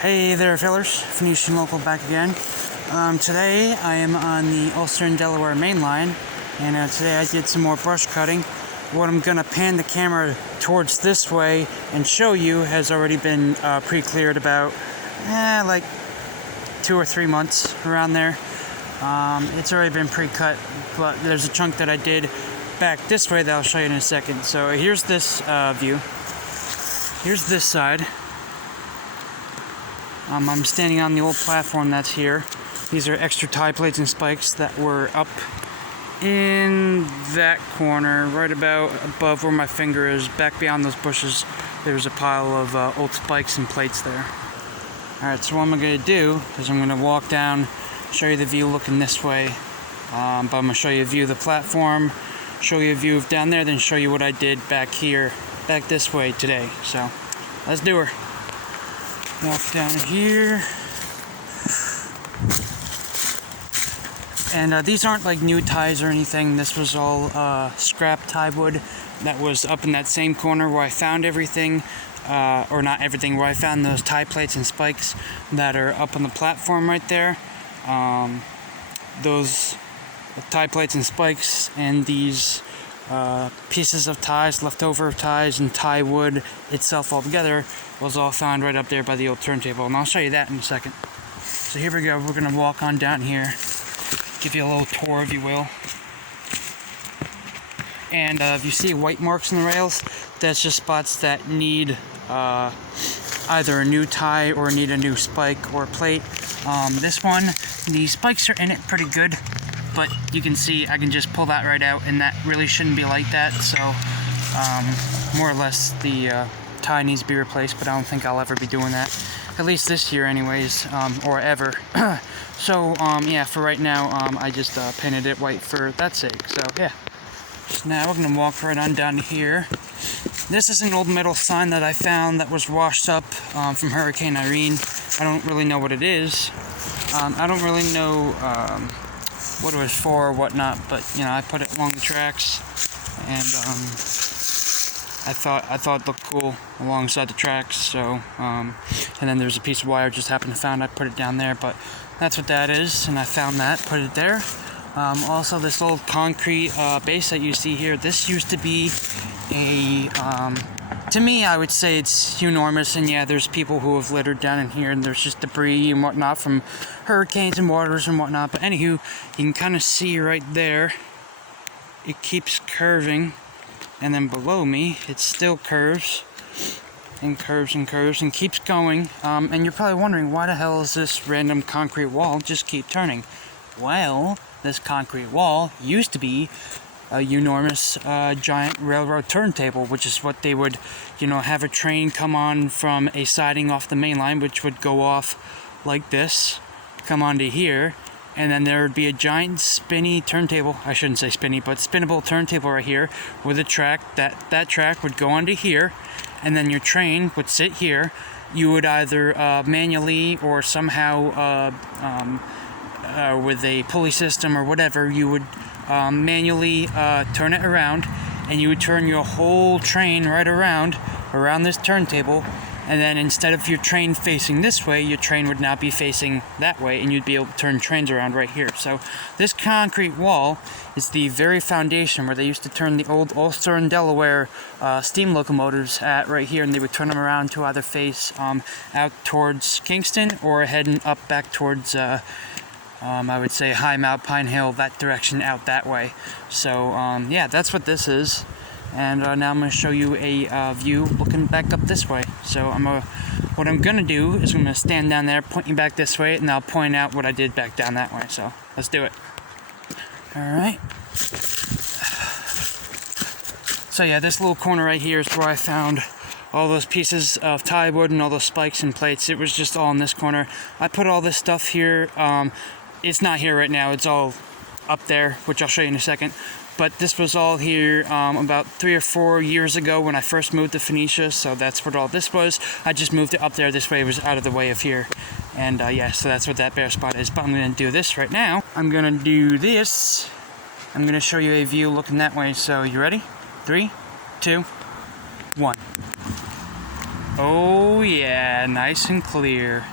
Hey there, fellers. Phoenician Local back again. Today I am on the Ulster and Delaware main line, and today I did some more brush cutting. What I'm going to pan the camera towards this way and show you has already been pre-cleared about like 2 or 3 months around there. It's already been pre-cut, but there's a chunk that I did back this way that I'll show you in a second. So here's this view. Here's this side. I'm standing on the old platform that's here. These are extra tie plates and spikes that were up in that corner, right about above where my finger is, back beyond those bushes. There's a pile of old spikes and plates there. Alright, so what I'm going to do is I'm going to walk down, show you the view looking this way, but I'm going to show you a view of the platform, show you a view of down there, then show you what I did back here, back this way today. So, let's do her. Walk down here. And these aren't like new ties or anything. This was all scrap tie wood that was up in that same corner where I found everything, or not everything, where I found those tie plates and spikes that are up on the platform right there. Those tie plates and spikes and these pieces of ties, leftover ties and tie wood itself all together was all found right up there by the old turntable, and I'll show you that in a second. So here we go, we're going to walk on down here, give you a little tour if you will. And if you see white marks in the rails, that's just spots that need either a new tie or need a new spike or plate. This one, the spikes are in it pretty good, but you can see I can just pull that right out, and that really shouldn't be like that. So more or less the tie needs to be replaced, but I don't think I'll ever be doing that, at least this year anyways, or ever. So yeah, for right now I just painted it white for that sake. So yeah, so now we're gonna walk right on down to here. This is an old metal sign that I found that was washed up from Hurricane Irene. I don't really know what it is. I don't really know what it was for or whatnot, but you know, I put it along the tracks, and I thought it looked cool alongside the tracks. So and then there's a piece of wire I just happened to find. I put it down there, but that's what that is, and I found that, put it there. Also, this old concrete base that you see here, this used to be a to me, I would say it's enormous, and yeah, there's people who have littered down in here, and there's just debris and whatnot from hurricanes and waters and whatnot. But anywho, you can kind of see right there, it keeps curving, and then below me, it still curves and curves and curves and keeps going. And you're probably wondering, why the hell is this random concrete wall just keep turning? Well, this concrete wall used to be a enormous giant railroad turntable, which is what they would, you know, have a train come on from a siding off the main line, which would go off like this, come onto here, and then there would be a giant spinny turntable. I shouldn't say spinny, but spinnable turntable right here with a track. That track would go onto here, and then your train would sit here. You would either manually or somehow with a pulley system or whatever, you would manually turn it around, and you would turn your whole train right around this turntable, and then instead of your train facing this way, your train would now be facing that way, and you'd be able to turn trains around right here. So this concrete wall is the very foundation where they used to turn the old Ulster and Delaware steam locomotives at right here, and they would turn them around to either face out towards Kingston or heading up back towards I would say High Mount, Pine Hill, that direction out that way. So yeah, that's what this is. And now I'm going to show you a view looking back up this way. So what I'm going to do is I'm going to stand down there, point you back this way, and I'll point out what I did back down that way. So let's do it. Alright. So yeah, this little corner right here is where I found all those pieces of tie wood and all those spikes and plates. It was just all in this corner. I put all this stuff here. It's not here right now. It's all up there, which I'll show you in a second. But this was all here about 3 or 4 years ago when I first moved to Phoenicia, so that's what all this was. I just moved it up there this way. It was out of the way of here. And yeah, so that's what that bare spot is. But I'm going to do this right now. I'm going to do this. I'm going to show you a view looking that way. So you ready? 3, 2, 1. Oh yeah, nice and clear.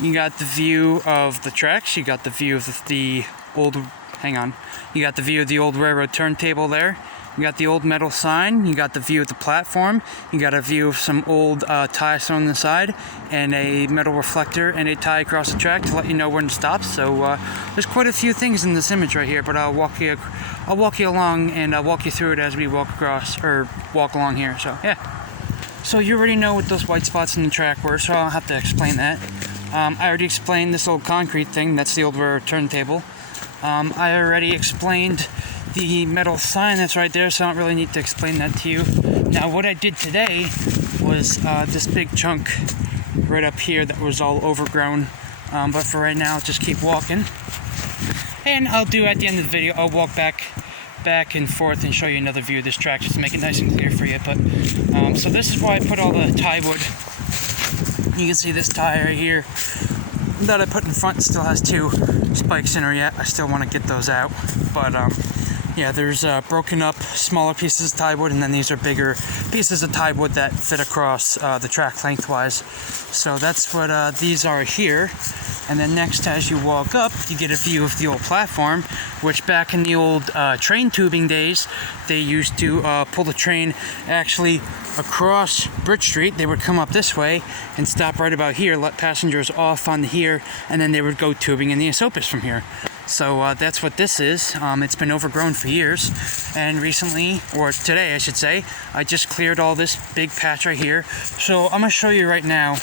You got the view of the tracks, you got the view of the old, you got the view of the old railroad turntable there. You got the old metal sign, you got the view of the platform, you got a view of some old ties on the side, and a metal reflector and a tie across the track to let you know when to stop. So there's quite a few things in this image right here, but I'll walk you along and I'll walk you through it as we walk along here. So yeah. So you already know what those white spots in the track were, so I don't have to explain that. I already explained this old concrete thing, that's the old railroad turntable. I already explained the metal sign that's right there, so I don't really need to explain that to you. Now what I did today was this big chunk right up here that was all overgrown, but for right now I'll just keep walking. And I'll do at the end of the video, I'll walk back and forth and show you another view of this track just to make it nice and clear for you. But so this is why I put all the tie wood. You can see this tie right here that I put in front still has 2 spikes in her yet. I still want to get those out, but yeah, there's broken up smaller pieces of tie wood, and then these are bigger pieces of tie wood that fit across the track lengthwise. So that's what these are here. And then next, as you walk up, you get a view of the old platform, which back in the old train tubing days, they used to pull the train actually across Bridge Street. They would come up this way and stop right about here, let passengers off on here, and then they would go tubing in the Esopus from here. So that's what this is. It's been overgrown for years, and recently, or today I should say, I just cleared all this big patch right here. So I'm going to show you right now.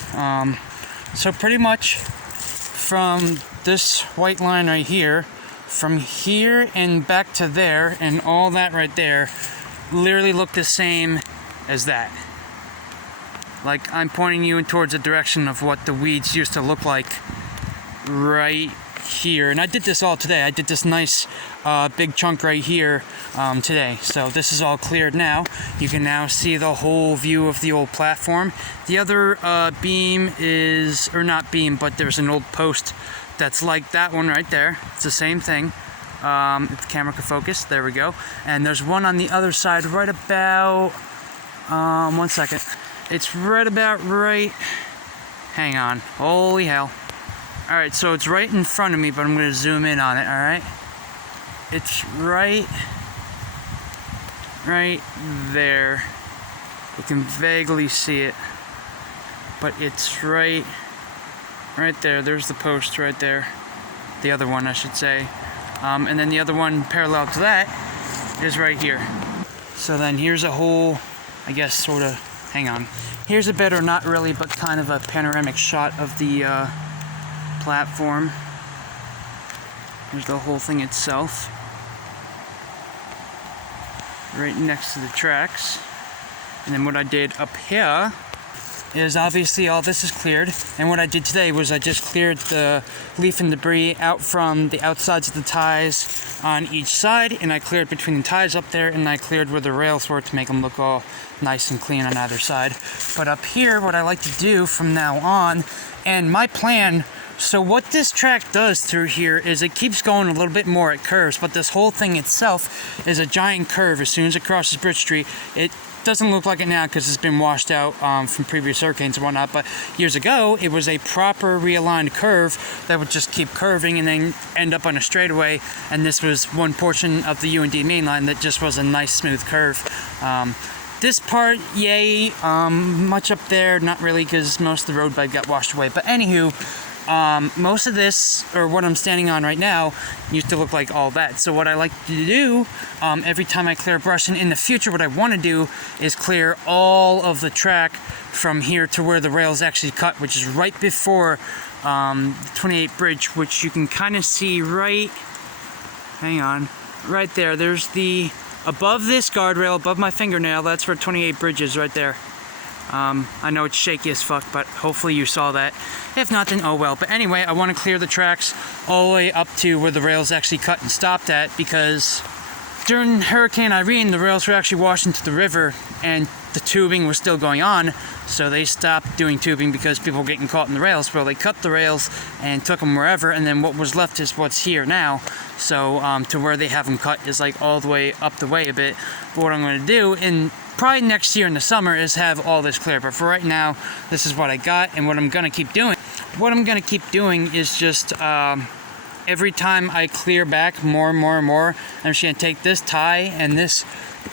So pretty much from this white line right here, from here and back to there, and all that right there, literally look the same as that. Like, I'm pointing you in towards the direction of what the weeds used to look like right here. And I did this all today. I did this nice big chunk right here today. So this is all cleared now. You can now see the whole view of the old platform. The other beam is, or not beam, but there's an old post that's like that one right there. It's the same thing. If the camera can focus, there we go. And there's one on the other side right about, 1 second. It's right about hang on, holy hell. Alright, so it's right in front of me, but I'm going to zoom in on it, alright? It's right there. You can vaguely see it, but it's right there. There's the post right there. The other one, I should say. And then the other one parallel to that is right here. So then here's a whole, I guess, sort of, hang on. Here's a better, not really, but kind of a panoramic shot of the platform. There's the whole thing itself. Right next to the tracks. And then what I did up here is obviously all this is cleared, and what I did today was I just cleared the leaf and debris out from the outsides of the ties on each side, and I cleared between the ties up there, and I cleared where the rails were to make them look all nice and clean on either side. But up here, what I like to do from now on, and my plan, so what this track does through here is it keeps going a little bit more at curves, but this whole thing itself is a giant curve. As soon as it crosses Bridge Street, it doesn't look like it now because it's been washed out from previous hurricanes and whatnot, but years ago it was a proper realigned curve that would just keep curving and then end up on a straightaway, and this was one portion of the U&D main line that just was a nice smooth curve. This part, yay, much up there, not really, because most of the road bed got washed away, but anywho, most of this, or what I'm standing on right now, used to look like all that. So what I like to do, every time I clear a brush, and in the future what I want to do is clear all of the track from here to where the rails actually cut, which is right before the 28 bridge, which you can kind of see right, hang on, right there. There's the, above this guardrail, above my fingernail, that's where 28 bridge is right there. I know it's shaky as fuck, but hopefully you saw that. If not, then oh well. But anyway, I want to clear the tracks all the way up to where the rails actually cut and stopped at, because during Hurricane Irene, the rails were actually washed into the river and the tubing was still going on, so they stopped doing tubing because people were getting caught in the rails. Well, they cut the rails and took them wherever, and then what was left is what's here now. So to where they have them cut is like all the way up the way a bit. But what I'm going to do, and probably next year in the summer is have all this clear, but for right now, this is what I got. And what I'm gonna keep doing is just every time I clear back more and more and more, I'm just gonna take this tie and this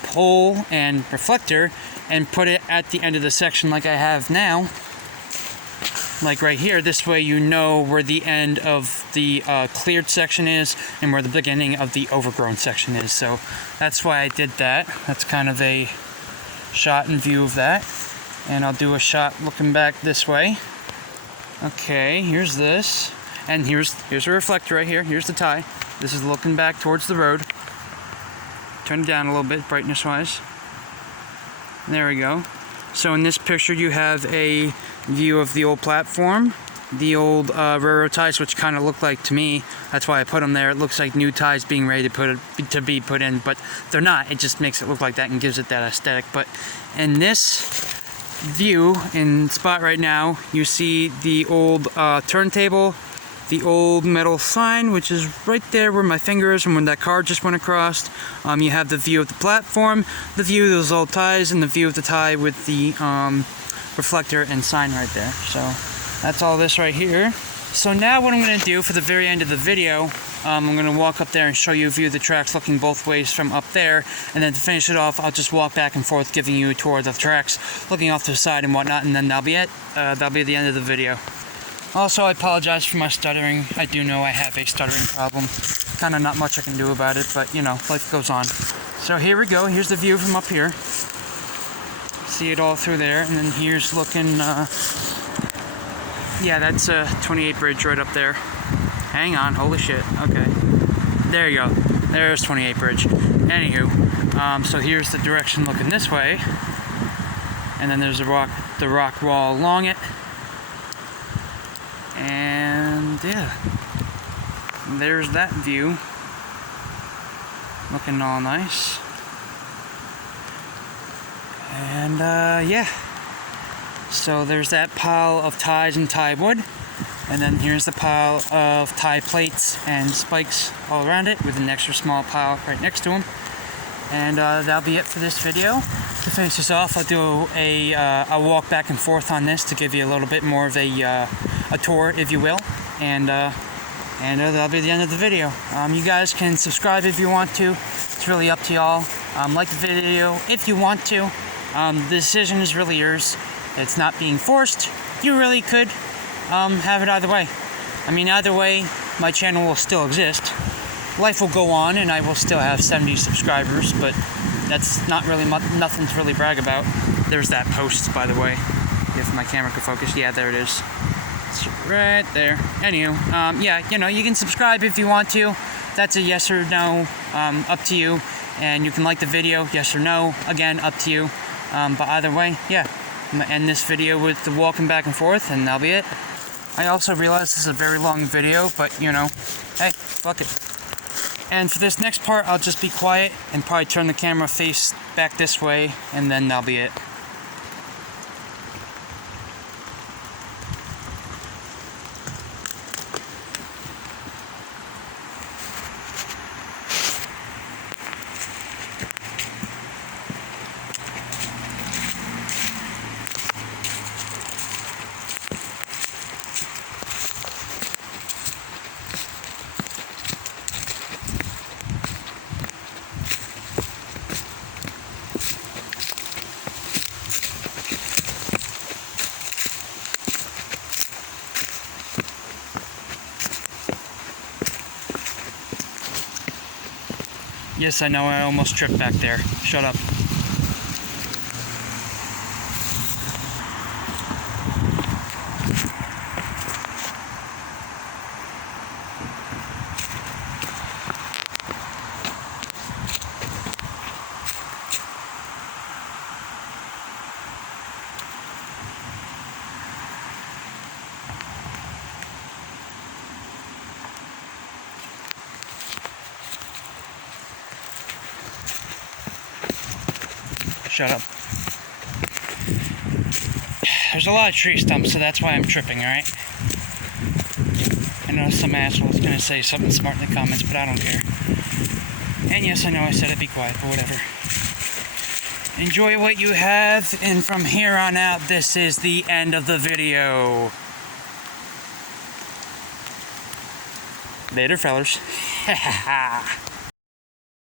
pole and reflector and put it at the end of the section like I have now, like right here. This way you know where the end of the cleared section is and where the beginning of the overgrown section is. So that's why I did that. That's kind of a shot and view of that. And I'll do a shot looking back this way. Okay, here's this. And here's a reflector right here. Here's the tie. This is looking back towards the road. Turn it down a little bit, brightness wise. There we go. So in this picture you have a view of the old platform, the old railroad ties, which kind of look like, to me, that's why I put them there, it looks like new ties being ready to be put in, but they're not. It just makes it look like that and gives it that aesthetic. But in this view, in spot right now, you see the old turntable, the old metal sign, which is right there where my finger is from when that car just went across. You have the view of the platform, the view of those old ties, and the view of the tie with the reflector and sign right there. So that's all this right here. So now what I'm going to do for the very end of the video, I'm going to walk up there and show you a view of the tracks looking both ways from up there, and then to finish it off, I'll just walk back and forth giving you a tour of the tracks, looking off to the side and whatnot, and then that'll be it. That'll be the end of the video. Also, I apologize for my stuttering. I do know I have a stuttering problem. Kind of not much I can do about it, but you know, life goes on. So here we go. Here's the view from up here. See it all through there, and then here's looking, yeah, that's a 28 bridge right up there. Hang on, holy shit, okay. There you go, there's 28 bridge. Anywho, so here's the direction looking this way, and then there's the rock wall along it. And yeah, there's that view, looking all nice. And yeah, so there's that pile of ties and tie wood, and then here's the pile of tie plates and spikes all around it with an extra small pile right next to them. And that'll be it for this video. To finish this off, I'll do a walk back and forth on this to give you a little bit more of a tour, if you will, and that'll be the end of the video. You guys can subscribe if you want to. It's really up to y'all. Like the video if you want to. The decision is really yours. It's not being forced. You really could have it either way. I mean, either way, my channel will still exist. Life will go on, and I will still have 70 subscribers, but that's not really nothing to really brag about. There's that post, by the way, if my camera could focus. Yeah, there it is. It's right there. Anywho, yeah, you know, you can subscribe if you want to. That's a yes or no, up to you. And you can like the video, yes or no, again, up to you. But either way, yeah, I'm gonna end this video with the walking back and forth, and that'll be it. I also realize this is a very long video, but you know, hey, fuck it. And for this next part, I'll just be quiet and probably turn the camera face back this way, and then that'll be it. Yes, I know, I almost tripped back there. Shut up. Shut up. There's a lot of tree stumps, so that's why I'm tripping, alright? I know some asshole's gonna say something smart in the comments, but I don't care. And yes, I know I said I'd be quiet, but whatever. enjoy what you have, and from here on out, this is the end of the video. Later, fellers.